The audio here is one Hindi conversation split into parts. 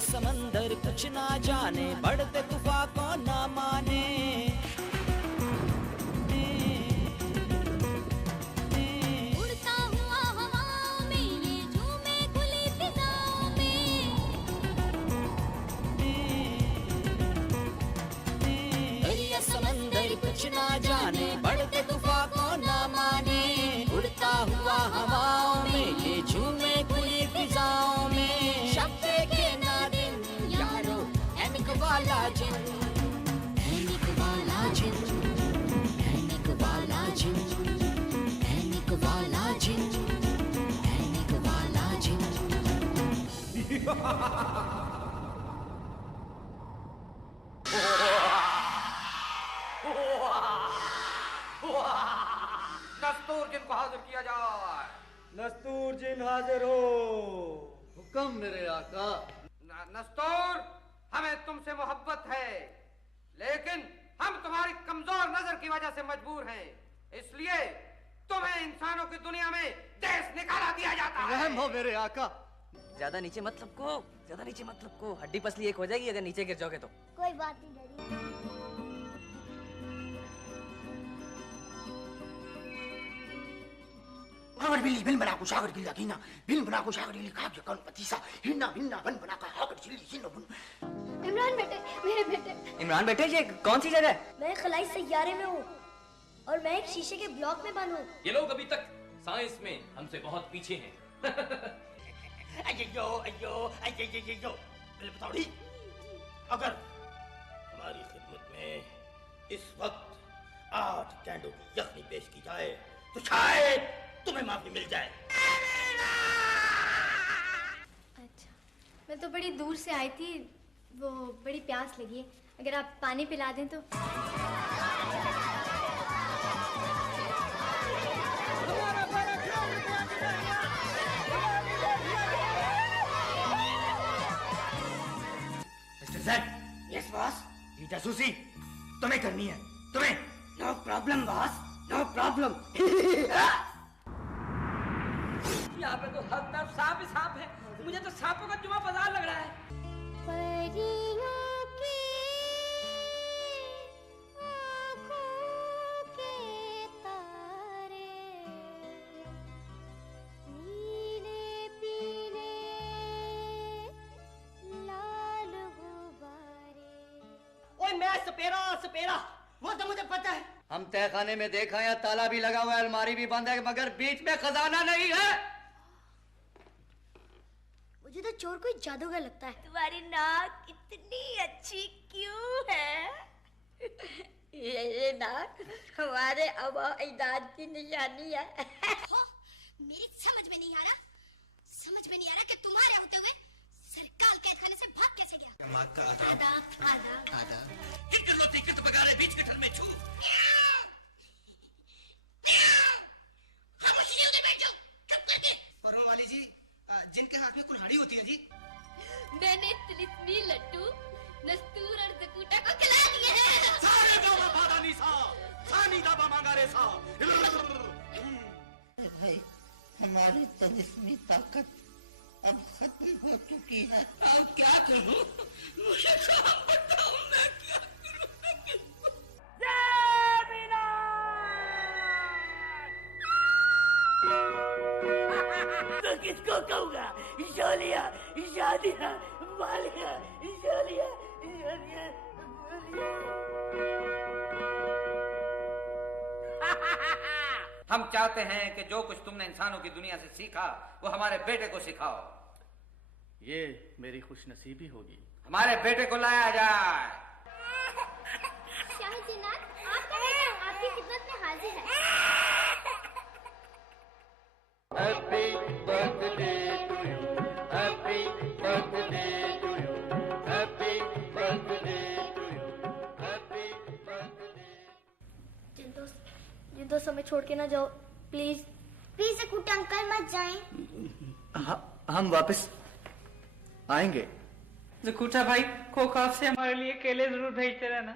समंदर कुछ ना जाने, बढ़ते तूफान को ना माने। उड़ता हुआ हवाओं में ये झूमे खुली फिजाओं में। दरिया समंदर कुछ ना जाने, बढ़ते तूफान को ना माने। उड़ता हुआ हवाओं में ये झूमे खुली फिजाओं में। शब्द के ना दिन यारो, ऐनिक वाला जिन, ऐनिक वाला जिन, ऐनिक वाला जिन, ऐनिक वाला जिन, ऐनिक वाला जिन। दस्तूर जिन को हाजिर किया जाए। नस्तूर जिन हाजिर हो। हुक्म मेरे आका। नस्तूर, हमें तुमसे मोहब्बत है, लेकिन हम तुम्हारी कमजोर नजर की वजह से मजबूर हैं, इसलिए तुम्हें इंसानों की दुनिया में देश निकाला दिया जाता है। रहम हो मेरे आका। ज्यादा नीचे मत लपको, ज्यादा नीचे मत लपको, हड्डी पसली एक हो जाएगी अगर नीचे गिर जाओगे तो। कोई बात नहीं daddy. Hagar bili bin bana ko sagar gila kina bin bana ko sagar gili kaab jakan patisa hinna binna ban bana ka hagar chili hinna bun। Imran बेटे, मेरे बेटे। इमरान बेटे, ये कौन सी जगह है? मैं खलाई सैयारे में हूँ और मैं एक शीशे के ब्लॉक में बंद हूँ। ये लोग अभी तक साइंस में हमसे बहुत पीछे हैं। अय्यो अय्यो अय्यो बिल बताओड़ी, अगर हमारी खिदमत में इस वक्त 8 कैंडों की यखनी पेश की जाए तो शायद तुम्हें माफी मिल जाए। अच्छा, मैं तो बड़ी दूर से आई थी, वो बड़ी प्यास लगी है, अगर आप पानी पिला दें तो। Mister Z. Yes boss. ये जासूसी तुम्हें करनी है, तुम्हें। No problem boss, no problem. यहाँ पे तो हर तरफ सांप ही सांप है, मुझे तो सांपों का जुआ बाजार लग रहा है। परियों की आँखों के तारे, नीले पीले लाल गुब्बारे। ओए मैं सपेरा सपेरा, वो तो मुझे पता है। हम तहखाने में देखा है, ताला भी लगा हुआ है, अलमारी भी बंद है, मगर बीच में खजाना नहीं है। मुझे तो चोर कोई जादूगर लगता है। तुम्हारी नाक इतनी अच्छी क्यों है? ये नाक हमारे आबा अजदाद की निशानी है। मेरी समझ में नहीं आ रहा कि तुम्हारे होते हुए सरकार कैद खाने से भाग कैसे गया? आधा आधा आधा। बीच गटर में छू। खामोशी से बैठ जाओ, चुप करके। फरमा वाली जी, जिनके हाथ में कुल्हाड़ी होती है जी। मैंने तिलिस्मी लड्डू नस्तूर और जकूटा को खिला दिए हैं। सारे दावा बादा निसा, सानी दावा मांगा रे सा। भाई, हमारी तिलिस्मी ताकत अब खत्म हो चुकी है। अब क्या करूं? मुझे सब बताओ, मैं क्या करूं? तो किसको कहूँगा? जोलिया, शादिया, मालिया, जोलिया, जोलिया, हम चाहते हैं कि जो कुछ तुमने इंसानों की दुनिया से सीखा वो हमारे बेटे को सिखाओ। ये मेरी खुशनसीबी होगी। हमारे बेटे को लाया जाए। शाह जिन्नात, आपका बेटा आपकी खिदमत में हाजिर है। Happy birthday to you, happy birthday to you, happy birthday to you, happy birthday। जिन दोस्त हमें छोड़ के ना जाओ, प्लीज। प्लीज कुटा अंकल मत जाएं। हम वापस आएंगे। जकूटा भाई, खोखाफ से हमारे लिए केले जरूर भेजते रहना।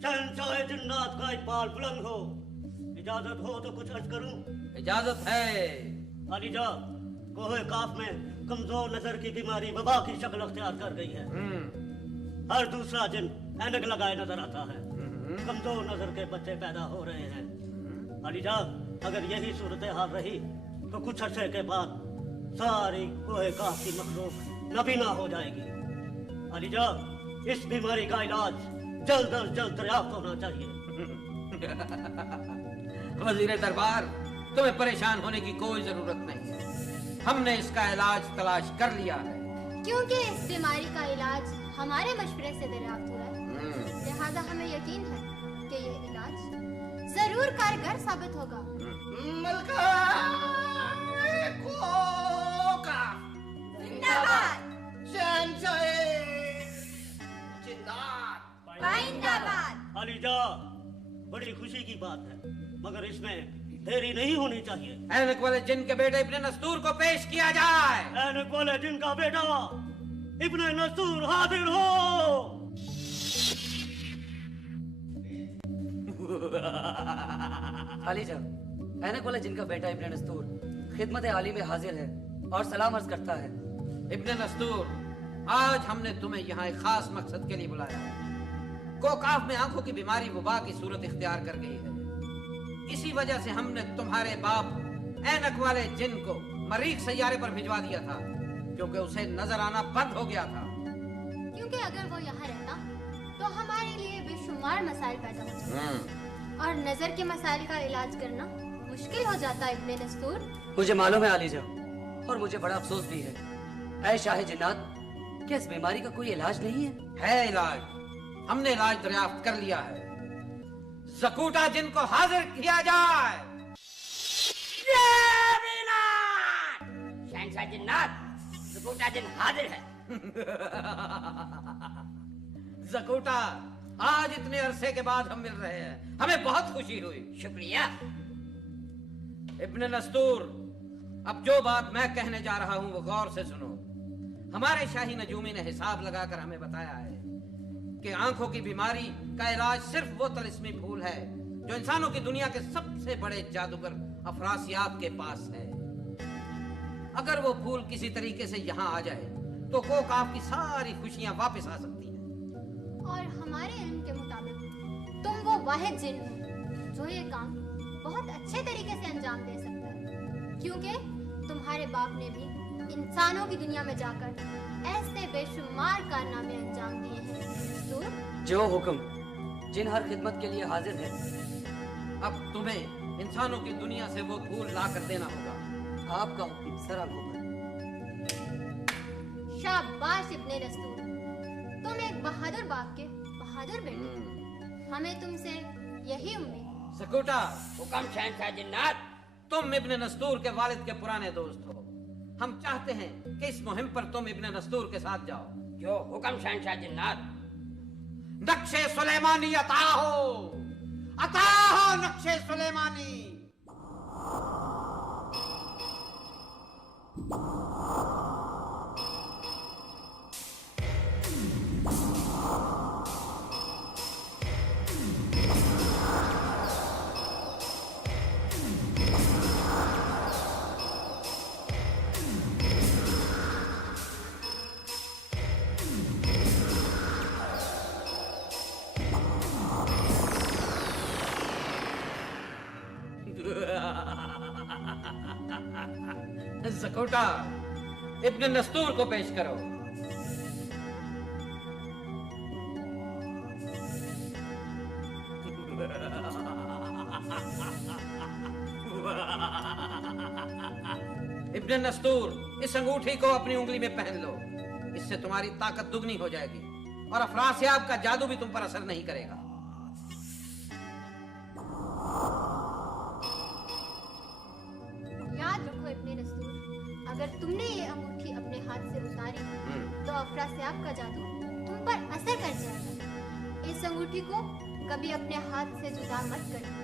शहंशाह जिन्नात का इकबाल बुलंद हो। इजाजत हो तो कुछ अर्ज करूं? इजाजत है। अलीजा, कोहे काफ में कमजोर नजर की बीमारी वबा की शक्ल अख्तियार कर गई है। हर दूसरा जिन ऐनक लगाए नजर आता है। कमजोर नजर के बच्चे पैदा हो रहे हैं। अलीजा, अगर यही सूरत हाल रही तो कुछ अर्से के बाद सारी कोहे काफ की मखलूक नबीना हो जाएगी। अलीजा, इस बीमारी का इलाज जल्द अज जल्द दरियाफ्त होना चाहिए। वजीर दरबार, तुम्हें परेशान होने की कोई जरूरत नहीं है। हमने इसका इलाज तलाश कर लिया है। क्योंकि इस बीमारी का इलाज हमारे मशवरे से दरियाफ्त हुआ है, लिहाजा हमें यकीन है कि ये इलाज जरूर कारगर साबित होगा। अलीजा, बड़ी खुशी की बात है, मगर इसमें देरी नहीं होनी चाहिए। ऐनक वाले जिन के बेटे इब्ने नस्तूर को पेश किया जाए। ऐनक वाले जिन का बेटा इब्ने नस्तूर हाजिर हो। अलीजा, ऐनक वाले जिनका बेटा इब्ने नस्तूर खिदमत आली में हाजिर है और सलाम अर्ज करता है। इब्ने नस्तूर, आज हमने तुम्हें यहाँ एक खास मकसद के लिए बुलाया है। कोकाफ में आंखों की बीमारी वबा की सूरत इख्तियार कर गई है। इसी वजह से हमने तुम्हारे बाप ऐनक वाले जिन को मरीख सैयारे पर भिजवा दिया था, क्योंकि उसे नजर आना बंद हो गया था। क्योंकि अगर वो यहाँ रहता तो हमारे लिए बेशुमार मसाइल पैदा हो जाते और नजर के मसाइल का इलाज करना मुश्किल हो जाता। इब्ने नस्तूर, मुझे मालूम है अलीजा, और मुझे बड़ा अफसोस भी है। ऐ शाह जिन्नात, क्या इस बीमारी का कोई इलाज नहीं है? है इलाज। हमने इलाज दरियाफ्त कर लिया है। ज़कूटा जिन को हाजिर किया जाए। शहंशाह जिन्नात, ज़कूटा जिन हाजिर है। ज़कूटा, आज इतने अरसे के बाद हम मिल रहे हैं, हमें बहुत खुशी हुई। शुक्रिया। इब्ने नस्तूर, अब जो बात मैं कहने जा रहा हूं वो गौर से सुनो। हमारे शाही नजूमी ने हिसाब लगाकर हमें बताया है कि आंखों की बीमारी का इलाज सिर्फ वो तलिस्मी फूल है जो इंसानों की दुनिया के सबसे बड़े जादूगर अफरासियाब के पास है। अगर वो फूल किसी तरीके से यहाँ आ जाए तो कोकाफ की सारी खुशियां वापस आ सकती हैं। और हमारे इल्म के मुताबिक तुम वो वाहिद जिन हो जो ये काम बहुत अच्छे तरीके से अंजाम दे सकता है, क्योंकि तुम्हारे बाप ने भी इंसानों की दुनिया में जाकर ऐसे बेशुमार कारनामे अंजाम दिए हैं। जो हुक्म, जिन हर खिदमत के लिए हाजिर है। अब तुम्हें इंसानों की दुनिया से वो फूल ला कर देना होगा। आपका हुक्म सर आंखों पर। शाबाश इब्ने नस्तूर, तुम एक बहादुर बाप के बहादुर बेटे। हमें तुमसे यही उम्मीद। ज़कूटा, हुक्म शहंशाह जिन्नात। तुम इब्ने नस्तूर के वालिद के पुराने दोस्त हो। हम चाहते हैं कि इस मुहिम पर तुम इब्ने नस्तूर के साथ जाओ। जो हुक्म शहंशाह जिन्नात। नक्शे सुलेमानी अता हो नक्शे सुलेमानी। ज़कूटा, इब्ने नस्तूर को पेश करो। इब्ने नस्तूर, इस अंगूठी को अपनी उंगली में पहन लो। इससे तुम्हारी ताकत दुगनी हो जाएगी और अफरासियाब का जादू भी तुम पर असर नहीं करेगा। याद रखो इब्ने नस्तूर, अगर तुमने ये अंगूठी अपने हाथ से उतारी तो अफरासियाब का जादू तुम पर असर कर जाएगा। इस अंगूठी को कभी अपने हाथ से जुदा मत करना।